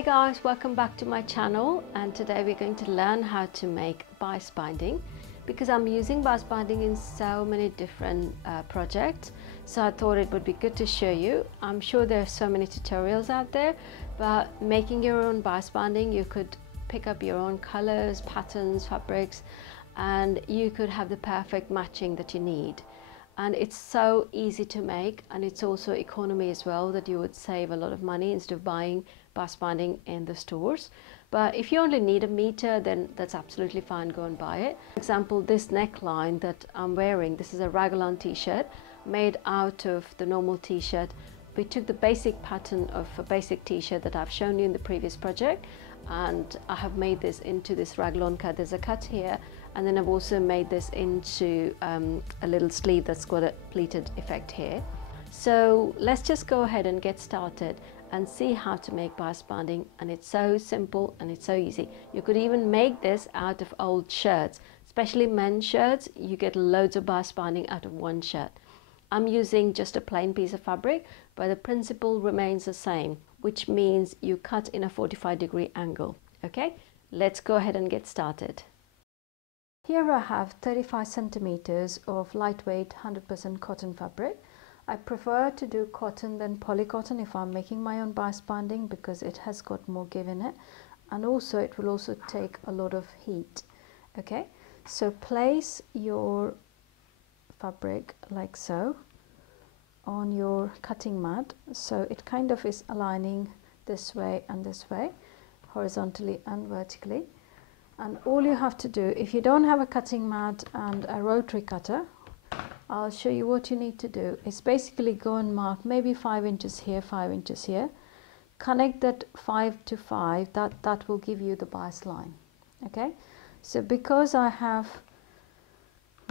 Hi guys, welcome back to my channel, and today we're going to learn how to make bias binding because I'm using bias binding in so many different projects, so I thought it would be good to show you. I'm sure there are so many tutorials out there, but making your own bias binding, you could pick up your own colors, patterns, fabrics, and you could have the perfect matching that you need. And it's so easy to make, and it's also economy as well, that you would save a lot of money instead of buying bias binding in the stores. But if you only need a meter, then that's absolutely fine, go and buy it. For example, this neckline that I'm wearing, this is a raglan t-shirt made out of the normal t-shirt. We took the basic pattern of a basic t-shirt that I've shown you in the previous project, and I have made this into this raglan cut. There's a cut here, and then I've also made this into a little sleeve that's got a pleated effect here. So let's just go ahead and get started and see how to make bias binding, and it's so simple and it's so easy. You could even make this out of old shirts, especially men's shirts. You get loads of bias binding out of one shirt. I'm using just a plain piece of fabric, but the principle remains the same, which means you cut in a 45-degree angle. Okay, let's go ahead and get started. Here I have 35 centimeters of lightweight 100% cotton fabric. I prefer to do cotton than polycotton if I'm making my own bias binding, because it has got more give in it, and also it will also take a lot of heat. Okay, so place your fabric like so on your cutting mat, so it kind of is aligning this way and this way, horizontally and vertically. And all you have to do, if you don't have a cutting mat and a rotary cutter, I'll show you what you need to do. Is basically go and mark maybe 5 inches here, 5 inches here. Connect that 5 to 5, that will give you the bias line. Okay, so because I have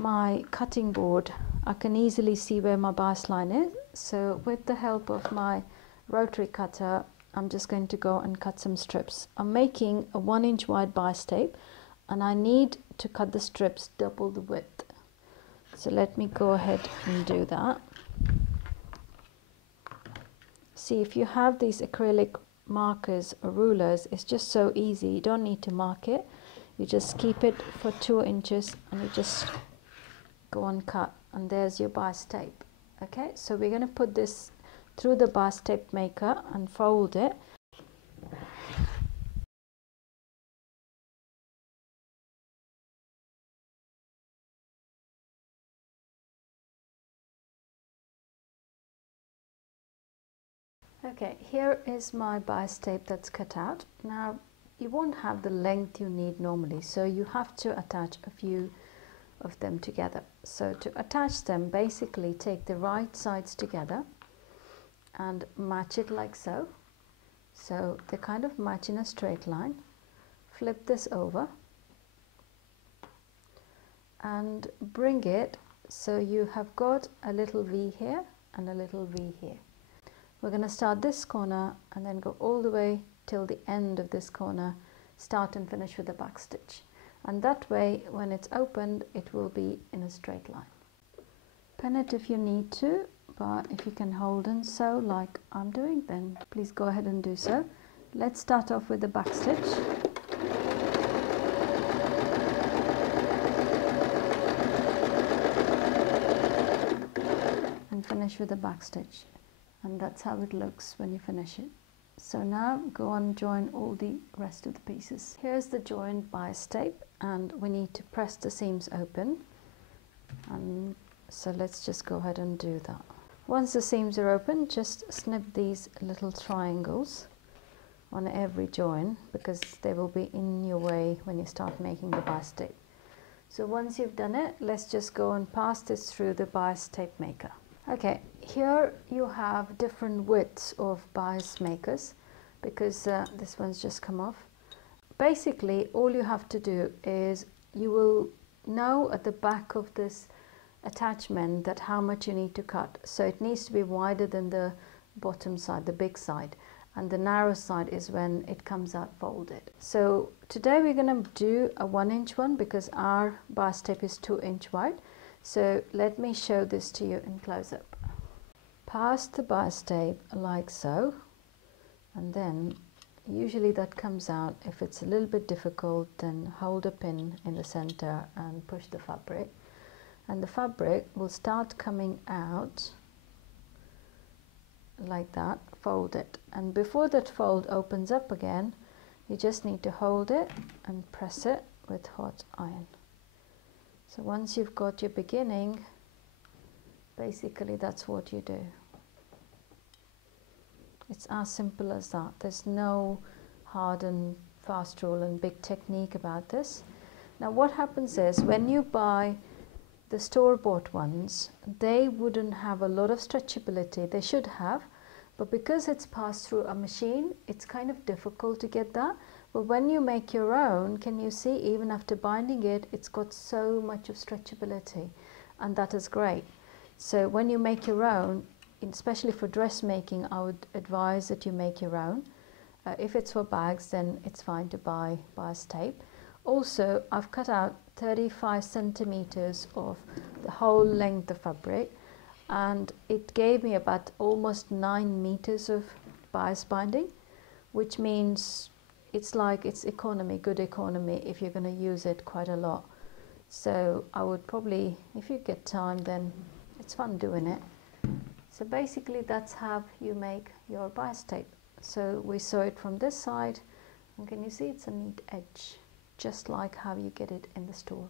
my cutting board, I can easily see where my bias line is. So with the help of my rotary cutter, I'm just going to go and cut some strips. I'm making a 1 inch wide bias tape, and I need to cut the strips double the width. So let me go ahead and do that. See, if you have these acrylic markers or rulers, it's just so easy. You don't need to mark it. You just keep it for 2 inches and you just go and cut, and there's your bias tape. Okay, so we're going to put this through the bias tape maker and fold it. Okay, here is my bias tape that's cut out. Now you won't have the length you need normally, so you have to attach a few of them together. So to attach them, basically take the right sides together and match it like so. So they kind of match in a straight line. Flip this over and bring it so you have got a little V here and a little V here. We're going to start this corner and then go all the way till the end of this corner, start and finish with the back stitch. And that way, when it's opened, it will be in a straight line. Pin it if you need to, but if you can hold and sew like I'm doing, then please go ahead and do so. Let's start off with the back stitch. And finish with the back stitch. And that's how it looks when you finish it. So now go and join all the rest of the pieces. Here's the joined bias tape, and we need to press the seams open, and so let's just go ahead and do that. Once the seams are open, just snip these little triangles on every join, because they will be in your way when you start making the bias tape. So once you've done it, let's just go and pass this through the bias tape maker. Okay, here you have different widths of bias makers, because this one's just come off. Basically, all you have to do is you will know at the back of this attachment that how much you need to cut. So it needs to be wider than the bottom side, the big side, and the narrow side is when it comes out folded. So today we're going to do a 1 inch one, because our bias tape is 2 inch wide. So let me show this to you in close-up. Pass the bias tape like so, and then usually that comes out. If it's a little bit difficult, then hold a pin in the center and push the fabric, and the fabric will start coming out like that. Fold it, and before that fold opens up again, you just need to hold it and press it with hot iron. So once you've got your beginning, basically that's what you do. It's as simple as that. There's no hard and fast rule and big technique about this. Now what happens is, when you buy the store-bought ones, they wouldn't have a lot of stretchability. They should have, but because it's passed through a machine, it's kind of difficult to get that. But when you make your own, can you see, even after binding it, it's got so much of stretchability, and that is great. So when you make your own, especially for dressmaking, I would advise that you make your own. If it's for bags, then it's fine to buy bias tape. Also, I've cut out 35 centimeters of the whole length of fabric, and it gave me about almost 9 meters of bias binding, which means it's like it's economy, good economy, if you're going to use it quite a lot. So I would probably, if you get time, then it's fun doing it. So basically that's how you make your bias tape. So we sew it from this side, and can you see it's a neat edge, just like how you get it in the store.